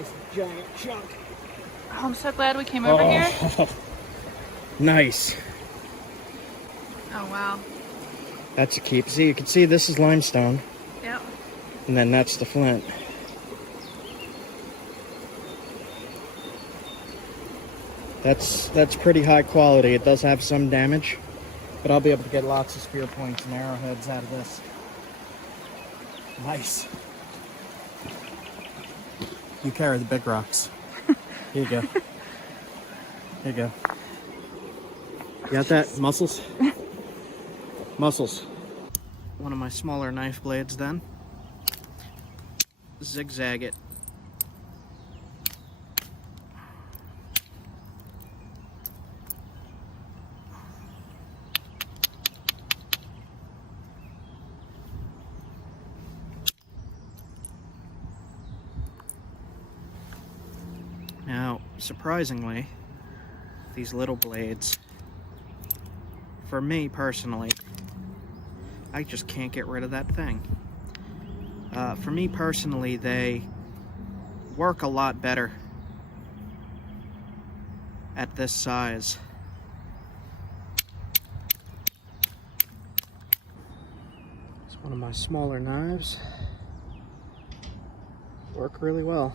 nice giant chunk. Oh, I'm so glad we came over here. Nice. Oh, wow. That's a keep. See, you can see this is limestone. Yep. And then that's the flint. That's pretty high quality. It does have some damage, but I'll be able to get lots of spear points and arrowheads out of this. Nice. You carry the big rocks. Here you go. Here you go. You got that? Muscles? Muscles. One of my smaller knife blades then. Zigzag it. Now, surprisingly, these little blades, for me personally, I just can't get rid of that thing. For me personally, they work a lot better at this size. It's one of my smaller knives. Work really well.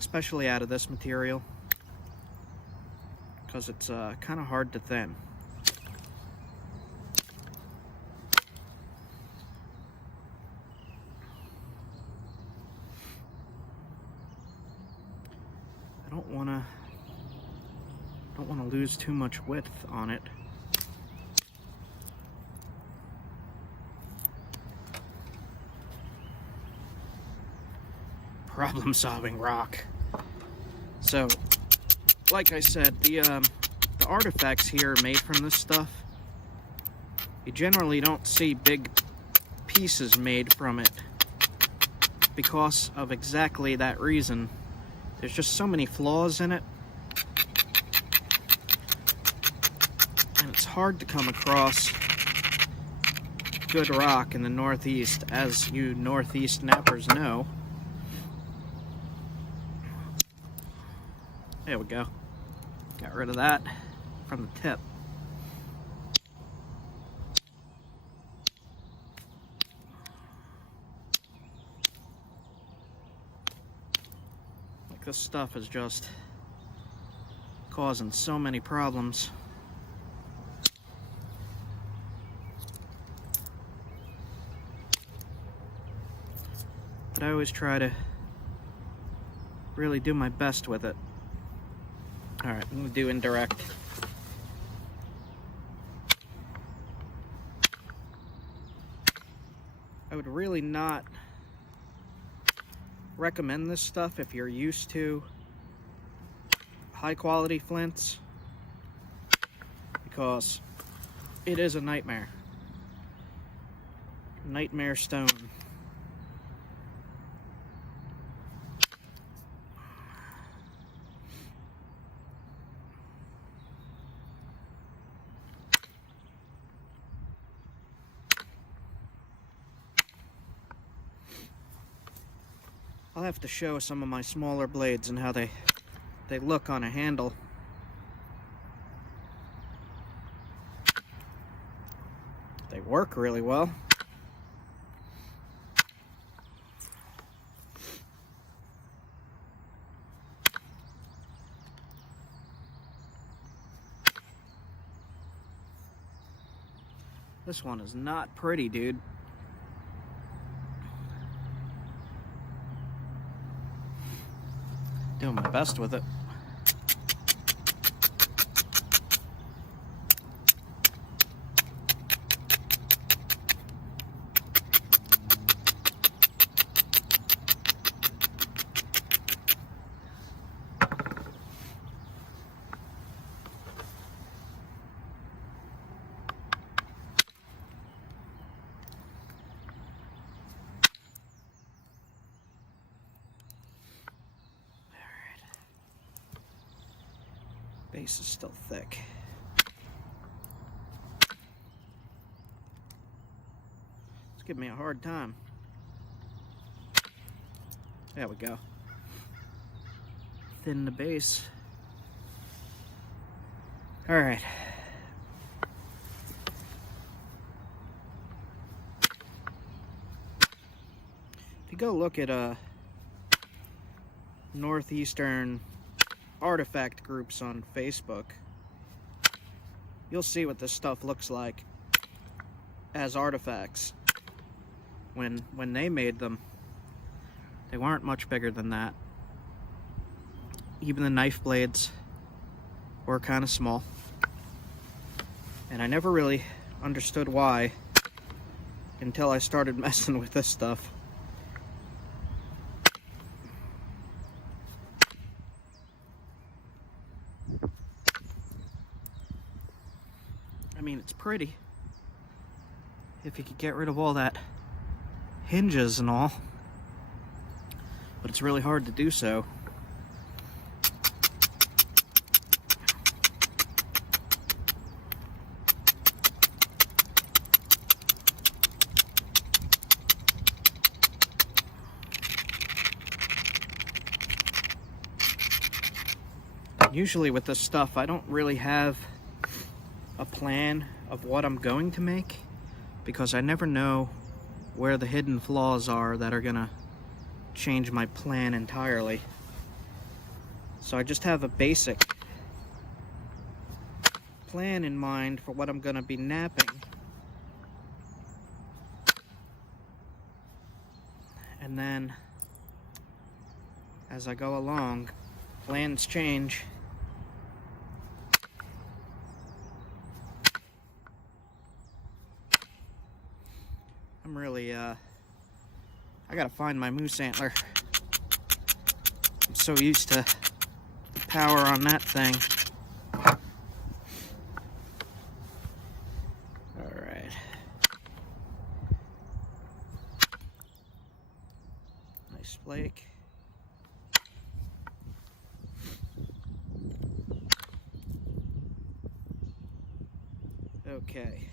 Especially out of this material, because it's kind of hard to thin. I don't want to lose too much width on it. Problem-solving rock. So, like I said, the artifacts here are made from this stuff. You generally don't see big pieces made from it because of exactly that reason. There's just so many flaws in it, and it's hard to come across good rock in the Northeast, as you Northeast nappers know. There we go. Got rid of that from the tip. Like, this stuff is just causing so many problems. But I always try to really do my best with it. Alright, I'm going to do indirect. I would really not recommend this stuff if you're used to high quality flints, because it is a nightmare. Nightmare stone. I'll have to show some of my smaller blades and how they look on a handle. They work really well. This one is not pretty, dude. Doing my best with it. Base is still thick. It's giving me a hard time. There we go. Thin the base. Alright. If you go look at northeastern artifact groups on Facebook, you'll see what this stuff looks like as artifacts. When they made them, they weren't much bigger than that. Even the knife blades were kind of small. And I never really understood why until I started messing with this stuff. I mean, it's pretty if you could get rid of all that hinges and all, but it's really hard to do so. Usually with this stuff, I don't really have a plan of what I'm going to make, because I never know where the hidden flaws are that are gonna change my plan entirely. So I just have a basic plan in mind for what I'm gonna be napping. And then as I go along, plans change. I'm really, I gotta find my moose antler. I'm so used to the power on that thing. Alright. Nice flake. Okay.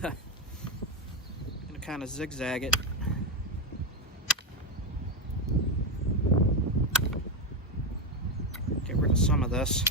Gonna kind of zigzag it. Get rid of some of this.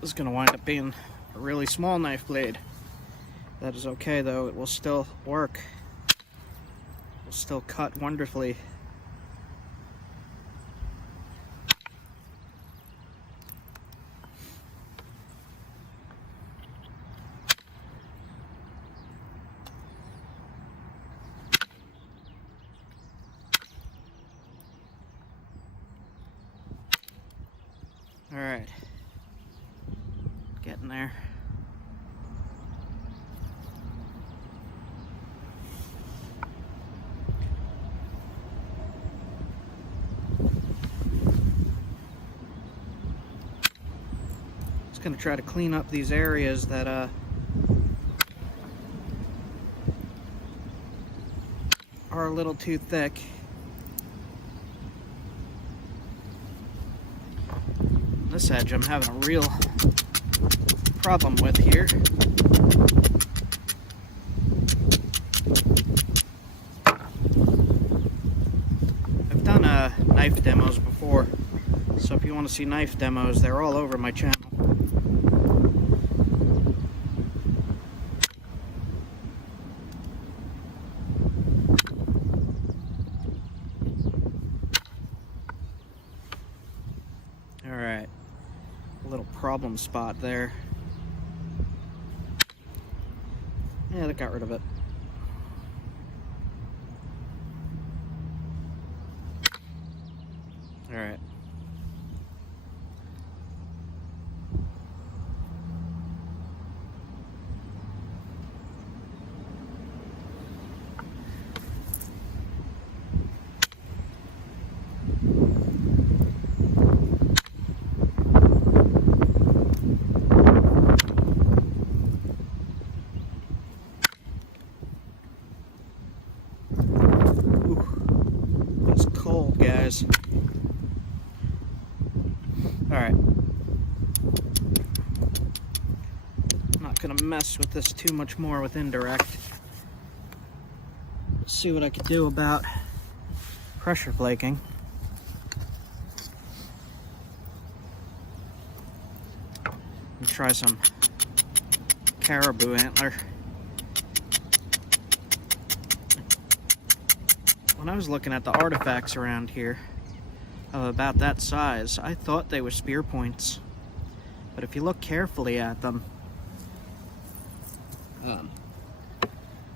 This is going to wind up being a really small knife blade. That is okay though, it will still work. It will still cut wonderfully. All right. Getting there. Just gonna try to clean up these areas that are a little too thick. This edge I'm having a real problem with here. I've done knife demos before, so if you want to see knife demos, they're all over my channel. Alright, a little problem spot there. Yeah, that got rid of it. Alright. not gonna mess with this too much more with indirect. Let's see what I could do about pressure flaking. Try some caribou antler. When I was looking at the artifacts around here of about that size, I thought they were spear points. But if you look carefully at them,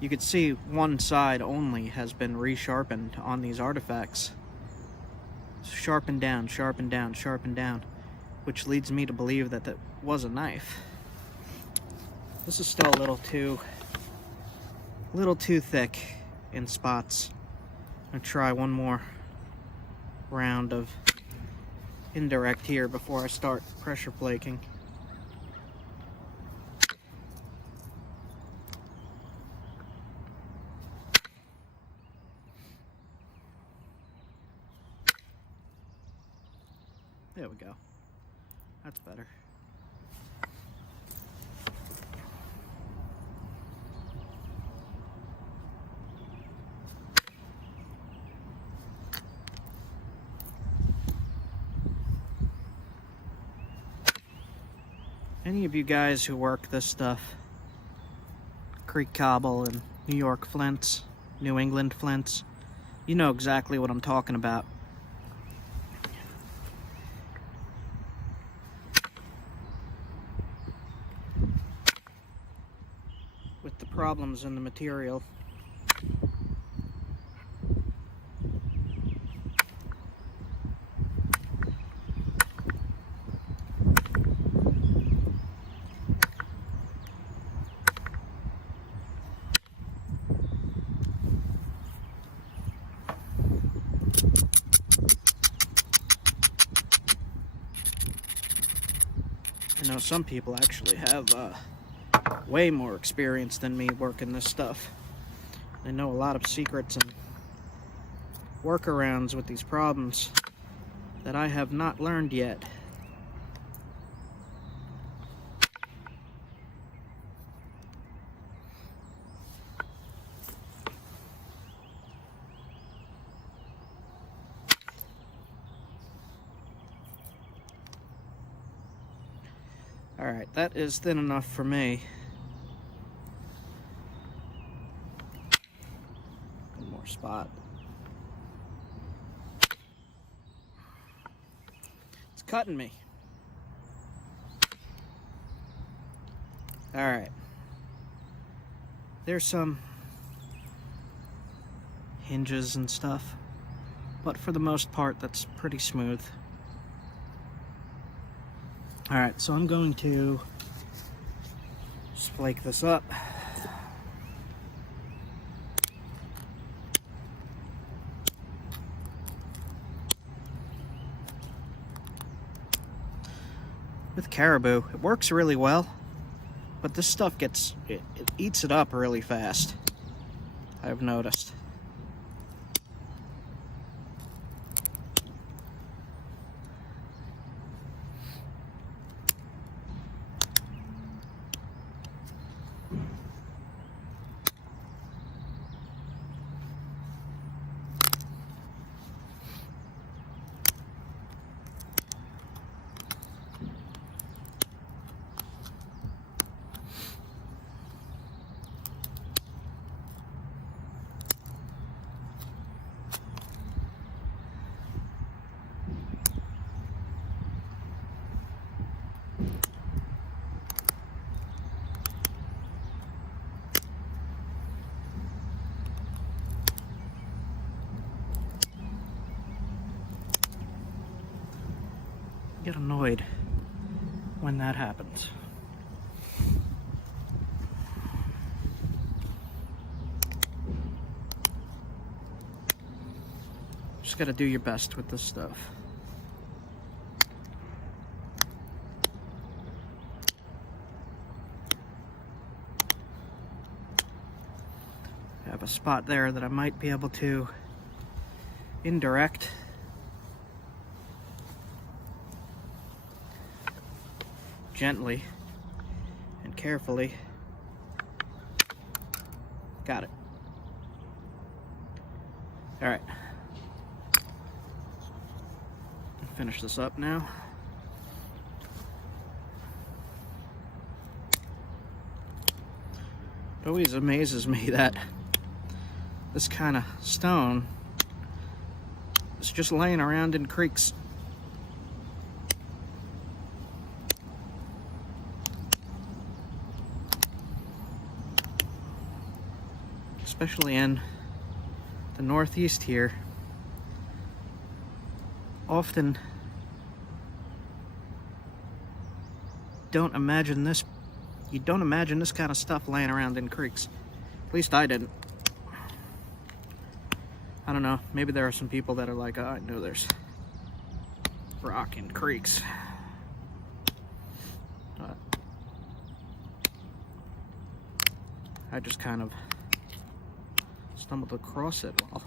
you could see one side only has been resharpened on these artifacts. Sharpened down, sharpened down, sharpened down, which leads me to believe that that was a knife. This is still a little too thick in spots. I'm gonna try one more round of indirect here before I start pressure flaking. There we go. That's better. Any of you guys who work this stuff, Creek cobble and New York flints, New England flints, you know exactly what I'm talking about. With the problems in the material. I know some people actually have way more experience than me working this stuff. They know a lot of secrets and workarounds with these problems that I have not learned yet. Alright, that is thin enough for me. One more spot. It's cutting me. Alright. There's some hinges and stuff, but for the most part, that's pretty smooth. Alright, so I'm going to just flake this up. With caribou, it works really well, but this stuff it eats it up really fast, I've noticed. Get annoyed when that happens. Just gotta do your best with this stuff. I have a spot there that I might be able to indirect. Gently and carefully. Got it. Alright. Finish this up now. It always amazes me that this kind of stone is just laying around in creeks. Especially in the Northeast here. Often don't imagine this. You don't imagine this kind of stuff laying around in creeks. At least I didn't. I don't know. Maybe there are some people that are like, oh, I know there's rock in creeks. But I just kind of stumbled across it while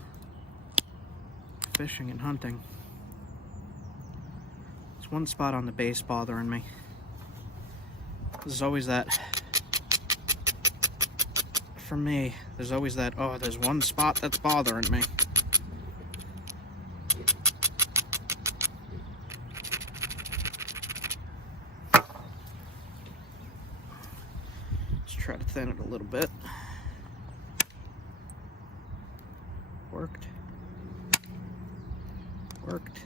fishing and hunting. There's one spot on the base bothering me. There's always that, for me, there's always that, oh, there's one spot that's bothering me. Let's try to thin it a little bit. Worked. Worked.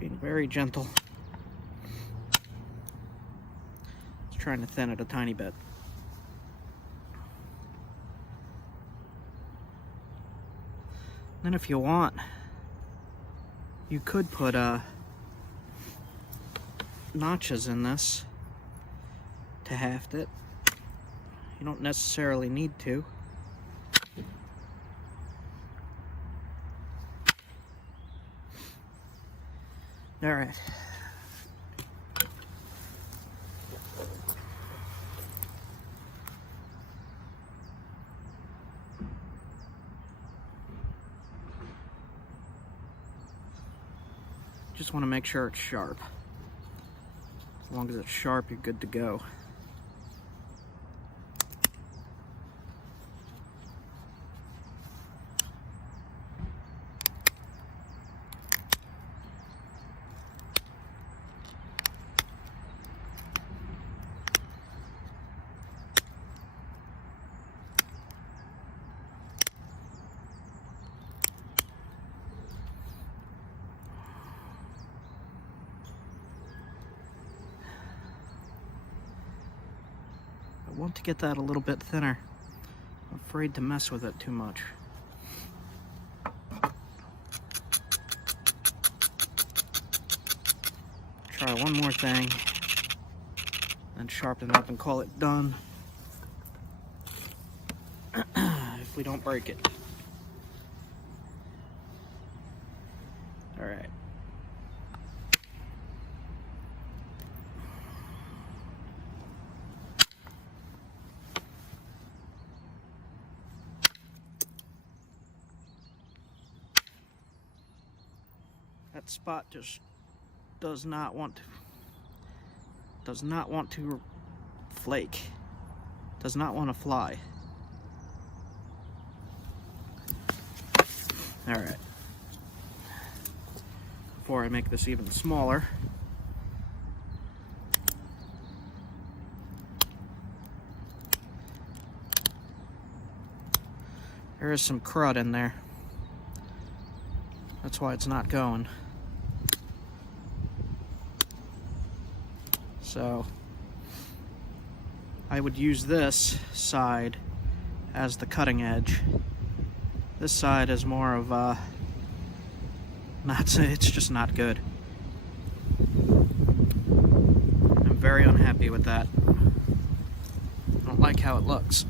Being very gentle. Trying to thin it a tiny bit. Then if you want, you could put notches in this to haft it. You don't necessarily need to. All right. Just want to make sure it's sharp. As long as it's sharp, you're good to go. I want to get that a little bit thinner. I'm afraid to mess with it too much. Try one more thing, then sharpen it up and call it done. If we don't break it. All right. That spot just does not want to flake, does not want to fly. All right, before I make this even smaller, there is some crud in there. That's why it's not going. So I would use this side as the cutting edge. This side is more of it's just not good. I'm very unhappy with that. I don't like how it looks.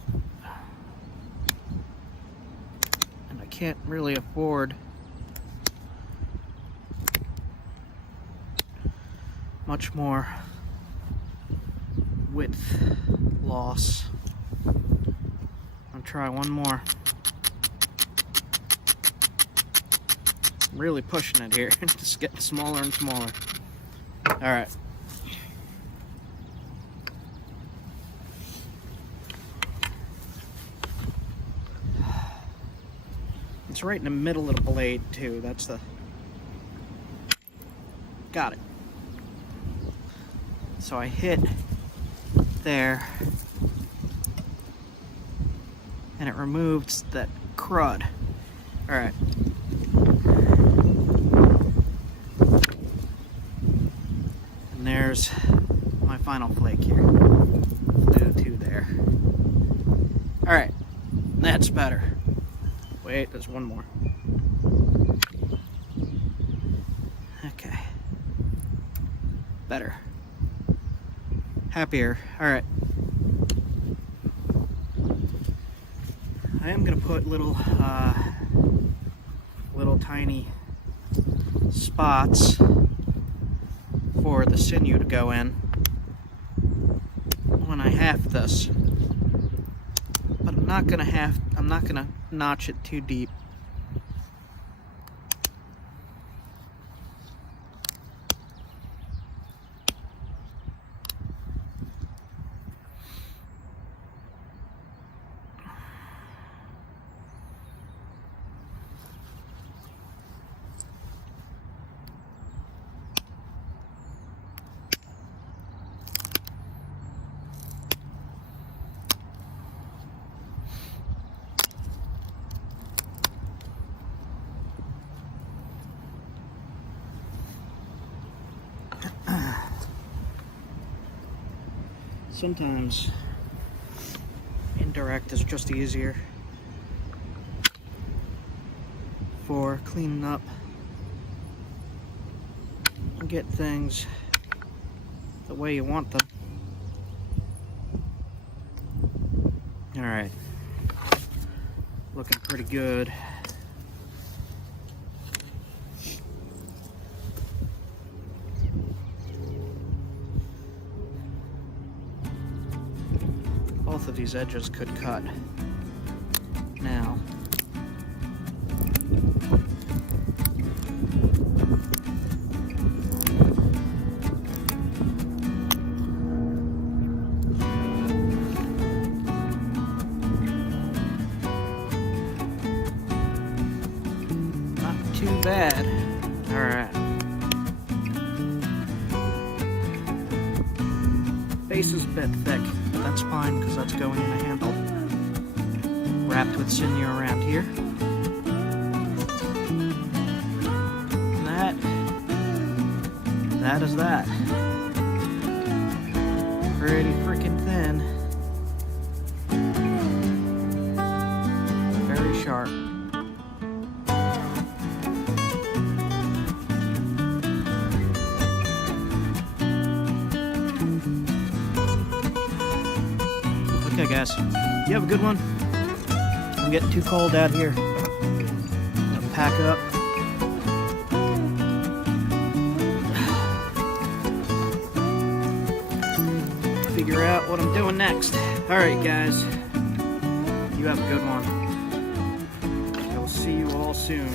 And I can't really afford much more width loss. I'll try one more. I'm really pushing it here. It's getting smaller and smaller. All right. It's right in the middle of the blade too. That's the... Got it. So I hit there, and it removed that crud. All right. And there's my final flake here. Flew 2 there. All right, that's better. Wait, there's one more. Okay. Better. Happier. All right. I am gonna put little tiny spots for the sinew to go in when I half this, but I'm not gonna notch it too deep. Sometimes indirect is just easier for cleaning up and get things the way you want them. All right, looking pretty good. Both of these edges could cut now. Not too bad. All right. Base is a bit thick. That's fine, because that's going in a handle wrapped with sinew around here. That is that. Pretty freaking thin. Very sharp. Okay guys, you have a good one. I'm getting too cold out here. I'm gonna pack up. Figure out what I'm doing next. Alright guys, you have a good one. I will see you all soon.